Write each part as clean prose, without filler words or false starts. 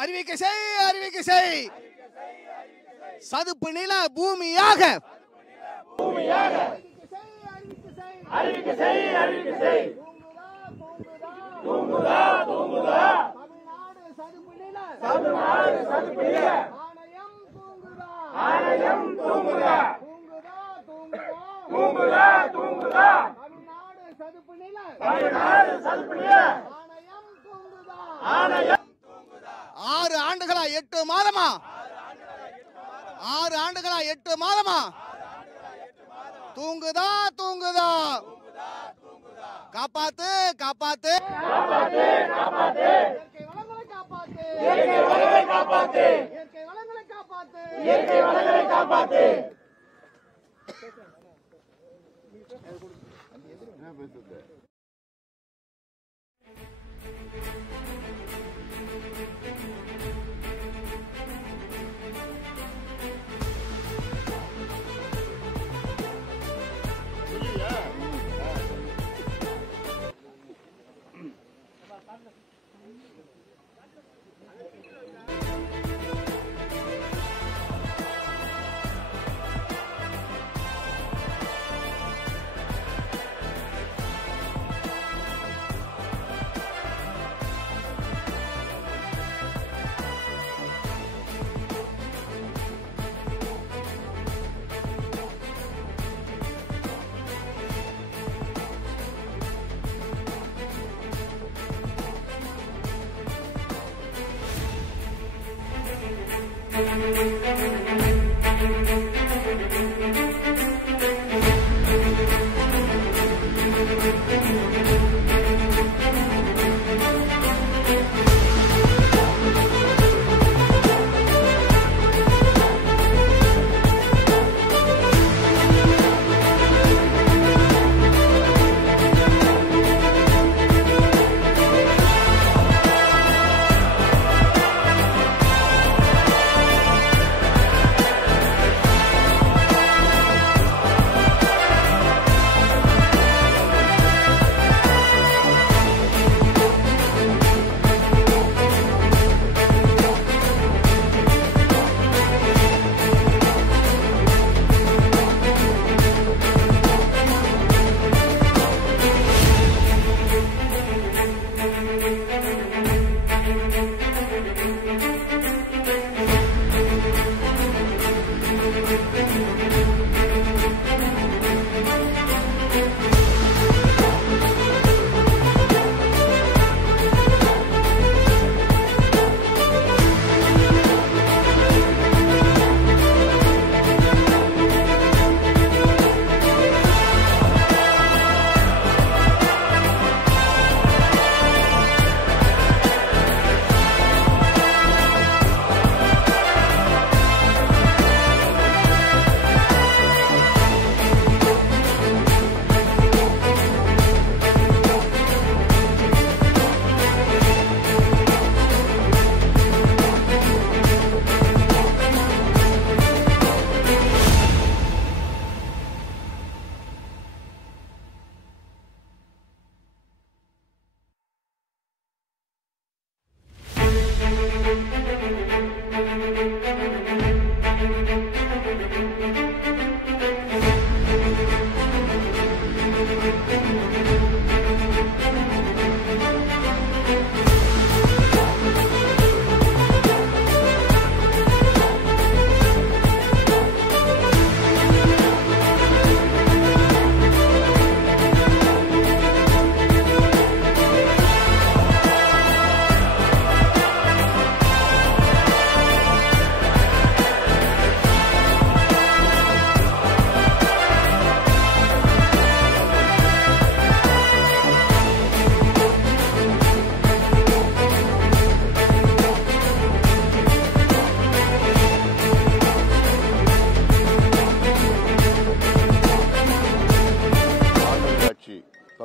அறிவிக்கை செய் சதுப்பு நில பூமியாக ஆறு ஆண்டுகளா 8 மாதமா 6 ஆண்டுகளா 8 மாதமா தூங்குதா காப்பாத்து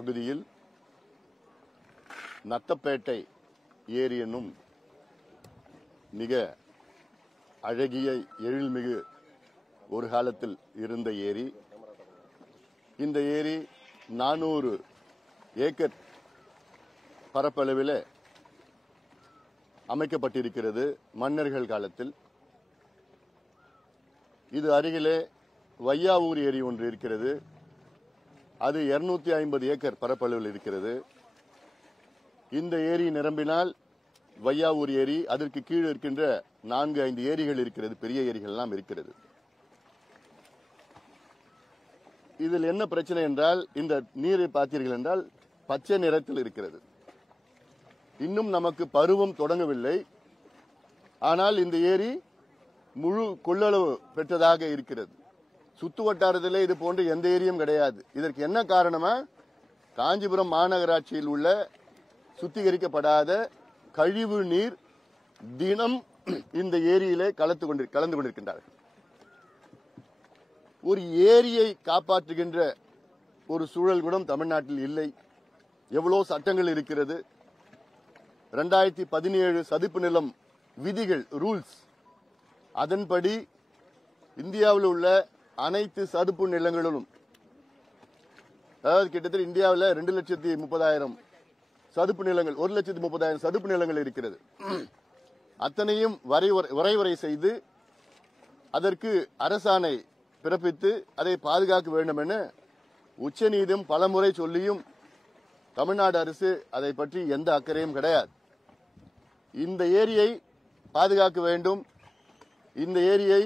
பகுதியில் நத்தப்பேட்டை ஏரி என்னும் மிக அழகிய எழில்மிகு ஒரு காலத்தில் இருந்த ஏரி. இந்த ஏரி 400 ஏக்கர் பரப்பளவில் அமைக்கப்பட்டிருக்கிறது மன்னர்கள் காலத்தில். இது அருகிலே வையாவூர் ஏரி ஒன்று இருக்கிறது. அது 250 ஏக்கர் பரப்பளவில் இருக்கிறது. இந்த ஏரி நிரம்பினால் வையாவூர் ஏரி, அதற்கு கீழே இருக்கின்ற 4-5 ஏரிகள் இருக்கிறது, பெரிய ஏரிகள் எல்லாம் இருக்கிறது. இதில் என்ன பிரச்சனை என்றால், இந்த நீரை பார்த்தீர்கள் என்றால் பச்சை நிறத்தில் இருக்கிறது. இன்னும் நமக்கு பருவம் தொடங்கவில்லை. ஆனால் இந்த ஏரி முழு கொள்ளளவு பெற்றதாக இருக்கிறது. சுத்து வட்டாரத்திலே இது போன்ற எந்த ஏரியும் கிடையாது. இதற்கு என்ன காரணமா, காஞ்சிபுரம் மாநகராட்சியில் உள்ள சுத்திகரிக்கப்படாத கழிவு நீர் தினம் இந்த ஏரியிலே கலந்து கொண்டிருக்கின்றார்கள். ஒரு ஏரியை காப்பாற்றுகின்ற ஒரு சூழல் கூட தமிழ்நாட்டில் இல்லை. எவ்வளவு சட்டங்கள் இருக்கிறது. 2017 சதுப்பு நிலம் விதிகள், ரூல்ஸ், அதன்படி இந்தியாவில் உள்ள அனைத்து சதுப்பு நிலங்களிலும், அதாவது கிட்டத்தட்ட இந்தியாவில் 2,30,000 சதுப்பு நிலங்கள், 1,30,000 சதுப்பு நிலங்கள் இருக்கிறது. அத்தனையும் வரைமுறை செய்து அதற்கு அரசாணை பிறப்பித்து அதை பாதுகாக்க வேண்டும் என உச்சநீதிமன்றம் பலமுறை சொல்லியும் தமிழ்நாடு அரசு அதை பற்றி எந்த அக்கறையும் கிடையாது. இந்த ஏரியை பாதுகாக்க வேண்டும், இந்த ஏரியை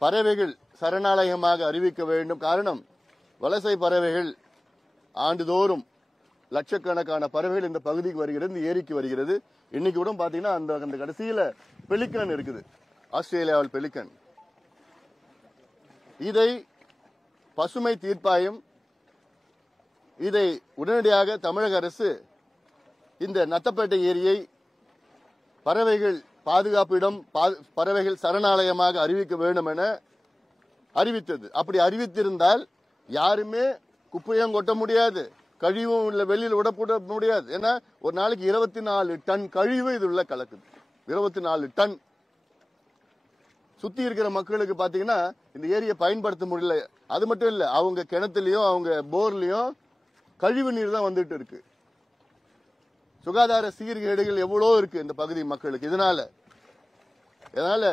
பறவைகள் சரணாலயமாக அறிவிக்க வேண்டும். காரணம், வலசை பறவைகள் ஆண்டுதோறும் லட்சக்கணக்கான பறவைகள் இந்த பகுதிக்கு வருகிறது, இந்த ஏரிக்கு வருகிறது. இன்னைக்கு கூட பாத்தீங்கன்னா அந்த கடைசியில பெலிக்கன் இருக்குது, ஆஸ்திரேலியாவில் பெலிக்கன். இதை பசுமை தீர்ப்பாயம் இதை உடனடியாக தமிழக அரசு இந்த நத்தப்பேட்டை ஏரியை பறவைகள் பாதுகாப்பிடம், பறவைகள் சரணாலயமாக அறிவிக்க வேண்டும் என அறிவித்தது. அப்படி அறிவித்திருந்தால் யாருமே குப்பையும் கொட்ட முடியாது, கழிவும் இல்ல வெளியில் விடப்பட முடியாது. ஏன்னா ஒரு நாளைக்கு 24 டன் கழிவு இது உள்ள கலக்குது. 24 டன். சுத்தி இருக்கிற மக்களுக்கு பாத்தீங்கன்னா இந்த ஏரியை பயன்படுத்த முடியல. அது மட்டும் இல்ல, அவங்க கிணத்துலயும் அவங்க போர்லயும் கழிவு நீர் தான் வந்துட்டு இருக்கு. சுகாதார சீர்கேடுகள் எவ்வளோ இருக்கு இந்த பகுதி மக்களுக்கு. இதனால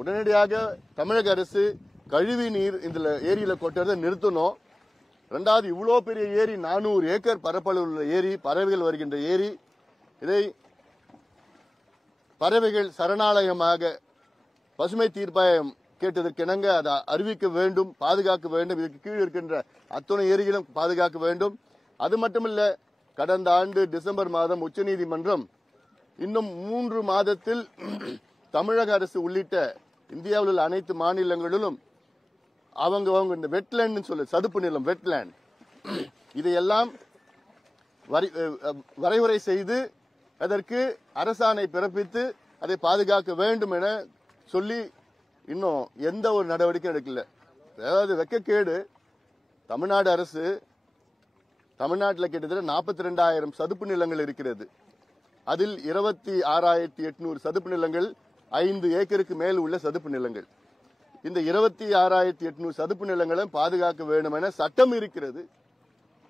உடனடியாக தமிழக அரசு கழிவு நீர் இந்த ஏரியில கொட்டுறதை நிறுத்தணும். ரெண்டாவது, இவ்வளோ பெரிய ஏரி, 400 ஏக்கர் பரப்பளவு உள்ள ஏரி, பறவைகள் வருகின்ற ஏரி, இதை பறவைகள் சரணாலயமாக பசுமை தீர்ப்பாயம் கேட்டதற்கிணங்க அதை அறிவிக்க வேண்டும், பாதுகாக்க வேண்டும். இதற்கு கீழ் இருக்கின்ற அத்தனை ஏரிகளும் பாதுகாக்க வேண்டும். அது மட்டுமல்ல, கடந்த ஆண்டு டிசம்பர் மாதம் உச்சநீதிமன்றம் இன்னும் 3 மாதத்தில் தமிழக அரசு உள்ளிட்ட இந்தியாவில் உள்ள அனைத்து மாநிலங்களிலும் அவங்க இந்த வெட்லேண்ட் சொல்ல, சதுப்பு நிலம், வெட்லேண்ட், இதையெல்லாம் வரைமுறை செய்து அதற்கு அரசாணை பிறப்பித்து அதை பாதுகாக்க வேண்டும் என சொல்லி இன்னும் எந்த ஒரு நடவடிக்கை எடுக்கல. அதாவது வெக்கக்கேடு. தமிழ்நாடு அரசு, தமிழ்நாட்டில் கிட்டத்தட்ட 42,000 சதுப்பு நிலங்கள் இருக்கிறது. அதில் 26,800 சதுப்பு நிலங்கள் 5 ஏக்கருக்கு மேல் உள்ள சதுப்பு நிலங்கள். இந்த 26,800 சதுப்பு நிலங்களை பாதுகாக்க வேண்டும் என சட்டம் இருக்கிறது,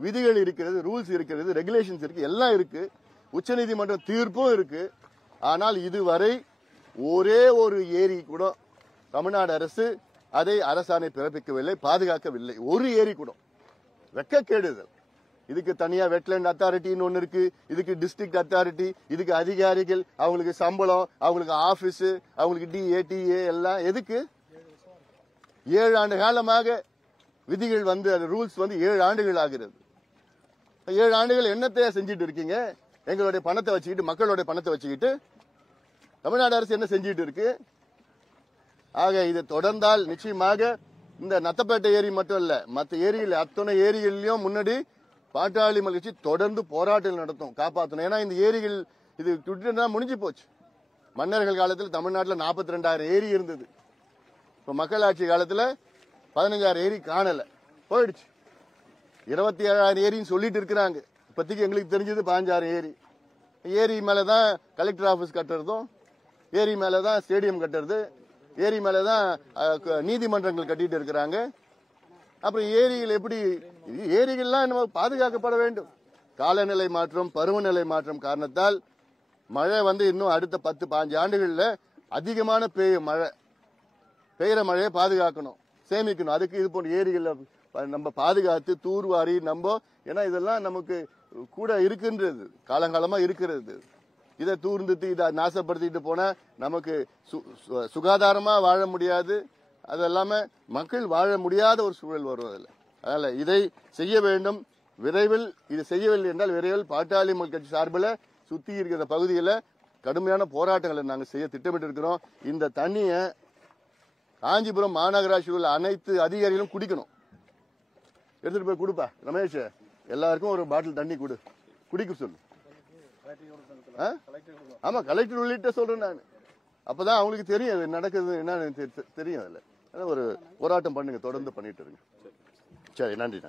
விதிகள் இருக்கிறது, ரூல்ஸ் இருக்கிறது, ரெகுலேஷன்ஸ் இருக்கு, எல்லாம் இருக்கு, உச்சநீதிமன்ற தீர்ப்பும் இருக்கு. ஆனால் இதுவரை ஒரே ஒரு ஏரி கூட தமிழ்நாடு அரசு அதை அரசாணை பிறப்பிக்கவில்லை, பாதுகாக்கவில்லை. ஒரு ஏரி கூட. வெக்கக்கேடுதல். இதுக்கு தனியா வெட்லேண்ட் அத்தாரிட்டின்னு ஒன்னு இருக்கு, இதுக்கு டிஸ்ட்ரிக்ட் அத்தாரிட்டி, இதுக்கு அதிகாரிகள், அவங்களுக்கு சம்பளம், அவங்களுக்கு ஆபீஸ், அவங்களுக்கு டிஏ எல்லாம் எதுக்கு? 7 ஆண்டு காலமாக விதிகள் வந்து, ரூல்ஸ் வந்து 7 ஆண்டுகள் ஆகிறது. 7 ஆண்டுகள் என்னத்தையா செஞ்சுட்டு இருக்கீங்க? எங்களுடைய பணத்தை வச்சுக்கிட்டு, மக்களுடைய பணத்தை வச்சுக்கிட்டு தமிழ்நாடு அரசு என்ன செஞ்சுட்டு இருக்கு? ஆக இது தொடர்ந்தால் நிச்சயமாக இந்த நத்தப்பேட்டை ஏரி மட்டும் இல்ல, மற்ற ஏரியில் அத்தனை ஏரிகளிலும் முன்னாடி பாட்டாளி மக்கள் கட்சி தொடர்ந்து போராட்டம் நடத்தும், காப்பாற்றணும். ஏன்னா இந்த ஏரிகள் இது விட்டுனா முடிஞ்சு போச்சு. மன்னர்கள் காலத்தில் தமிழ்நாட்டில் 42,000 ஏரி இருந்தது. இப்ப மக்களாட்சி காலத்தில் 15,000 ஏரி காணல, போயிடுச்சு. 27,000 ஏரின்னு சொல்லிட்டு இருக்கிறாங்க. இப்போதைக்கு எங்களுக்கு தெரிஞ்சது 15,000 ஏரி. ஏரி மேலதான் கலெக்டர் ஆபீஸ் கட்டுறதும், ஏரி மேலதான் ஸ்டேடியம் கட்டுறது, ஏரி மேலதான் நீதிமன்றங்கள் கட்டிட்டு இருக்கிறாங்க. அப்புறம் ஏரிகள் எப்படி, ஏரிகள்லாம் நம்ம பாதுகாக்கப்பட வேண்டும். காலநிலை மாற்றம், பருவநிலை மாற்றம் காரணத்தால் மழை இன்னும் அடுத்த 10-15 ஆண்டுகள்ல அதிகமான பெய்கிற மழையை பாதுகாக்கணும், சேமிக்கணும். அதுக்கு இது போன்ற ஏரிகளை நம்ம பாதுகாத்து தூர்வாரி ஏன்னா இதெல்லாம் நமக்கு கூட இருக்குன்றது, காலங்காலமா இருக்கிறது. இதை தூர்ந்துட்டு இதை நாசப்படுத்திட்டு போனா நமக்கு சுகாதாரமா வாழ முடியாது, அது இல்லாம மக்கள் வாழ முடியாத ஒரு சூழல் வரும். அதில் அதனால இதை செய்ய வேண்டும் விரைவில். இது செய்யவில்லை என்றால் விரைவில் பாட்டாளி மக்கள் கட்சி சார்பில் சுத்தி இருக்கிற பகுதியில் கடுமையான போராட்டங்களை நாங்கள் செய்ய திட்டமிட்டு இருக்கிறோம். இந்த தண்ணியை காஞ்சிபுரம் மாநகராட்சி உள்ள அனைத்து அதிகாரிகளும் குடிக்கணும். எடுத்துட்டு போய் கொடுப்பா ரமேஷ், எல்லாருக்கும் ஒரு பாட்டில் தண்ணி குடிக்க சொல்லு. ஆமா, கலெக்டர் உள்ளிட்ட சொல்றேன் நான். அப்பதான் அவங்களுக்கு தெரியும் அது நடக்குது என்னன்னு தெரியும். அதுல ஒரு போராட்டம் பண்ணுங்க, தொடர்ந்து பண்ணிட்டு இருங்க. சரி, நன்றி.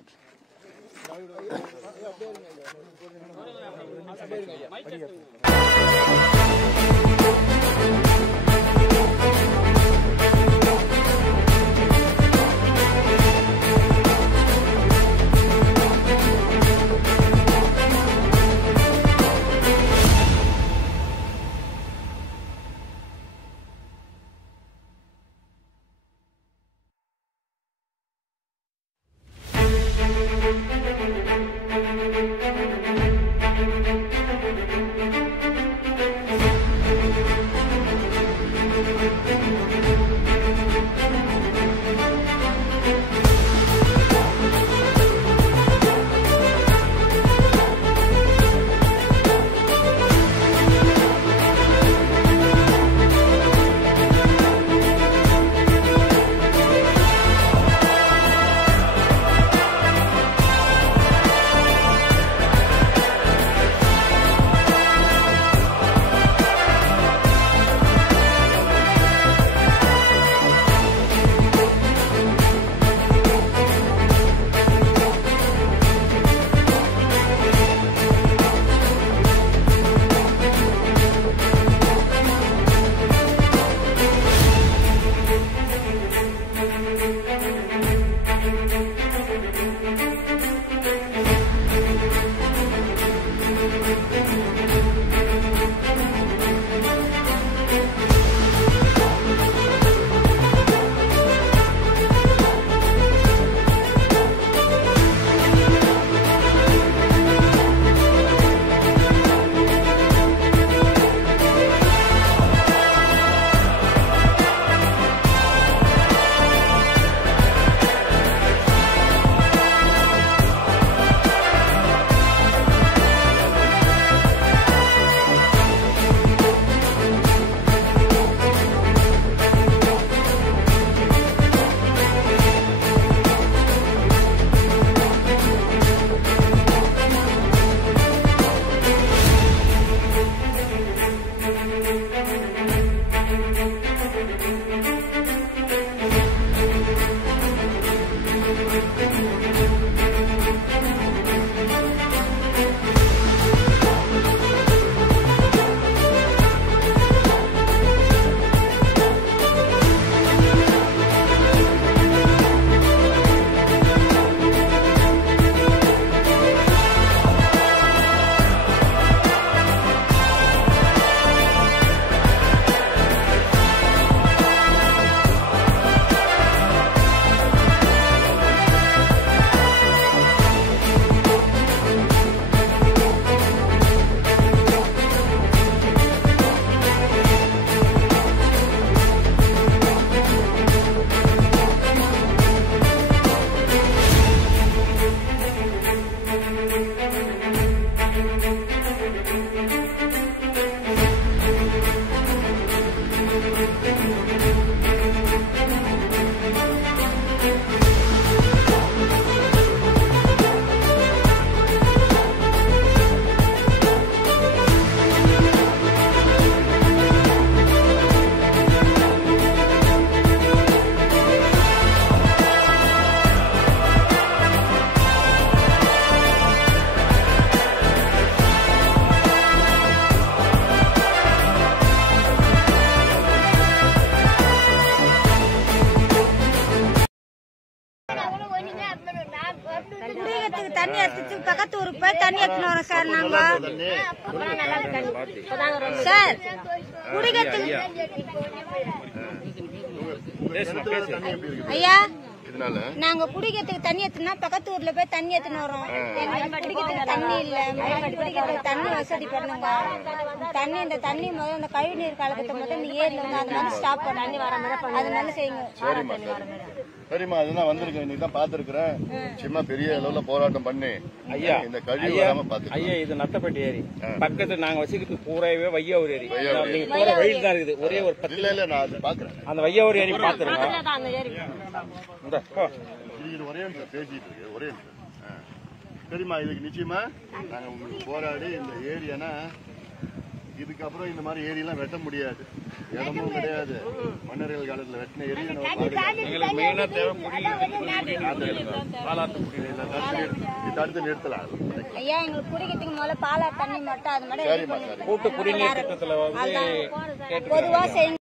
குடிக்கிறதுக்கு தண்ணி எடுத்து பக்கத்து ஊருக்கு போய் தண்ணி எடுத்துன்னு வரோம் சார் நாங்க. சார் குடிக்கிறதுக்கு ஐயா நாங்க குடிக்கிறதுக்கு தண்ணி எடுத்துனா பக்கத்து ஊர்ல போய் தண்ணி எடுத்துன்னு வரோம். எங்களுக்கு குடிக்கிறதுக்கு தண்ணி இல்ல, குடிக்கிறதுக்கு தண்ணி வசதி பண்ணுங்க. தண்ணி இந்த தண்ணி முதல்ல இந்த கழிவு நீர் கலக்கத்தை முதல்ல இந்த ஏரியில வந்து அது மாதிரி ஸ்டாப் பண்ணி வர மாதிரி அது மாதிரி செய்யுங்க. சரிம்மா, அதுதான் வந்திருக்கேன், இன்னைக்கு தான் பாத்துருக்கிறேன். சும்மா பெரிய அளவுல போராட்டம் பண்ணி ஐயா இந்த கழிவு வராம பாத்து. ஐயா இது நத்தப்பட்டி ஏரி பக்கத்துல நாங்க வச்சுக்கிட்டு பூராவே வையாவூர் ஏரி. நீங்க போற வழியில் தான் இருக்குது. ஒரே ஒரு இல்ல நான் அது பாக்குறேன். அந்த வையாவூர் ஏரி பாத்துருங்க. ஒரே நிமிஷம் பேசிட்டு இருக்கு, ஒரே நிமிஷம். சரிம்மா, இதுக்கு நிச்சயமா நாங்க உங்களுக்கு போராடி இந்த ஏரியானா இதுக்கப்புறம் இந்த மாதிரி ஏரியெல்லாம் வெட்ட முடியாது, இடமும் கிடையாது. மன்னர்கள் காலத்துல வெட்டின ஏரி எங்களுக்கு மெயினா தேவை தடுத்து நிறுத்தலாம். ஐயா எங்களுக்கு குடிக்கிறதுக்கு முதல்ல பாலா தண்ணி மட்டும் அது மாதிரி கூட்டு குடிநீர் திட்டத்துல வந்து பொதுவா செய்யுங்க.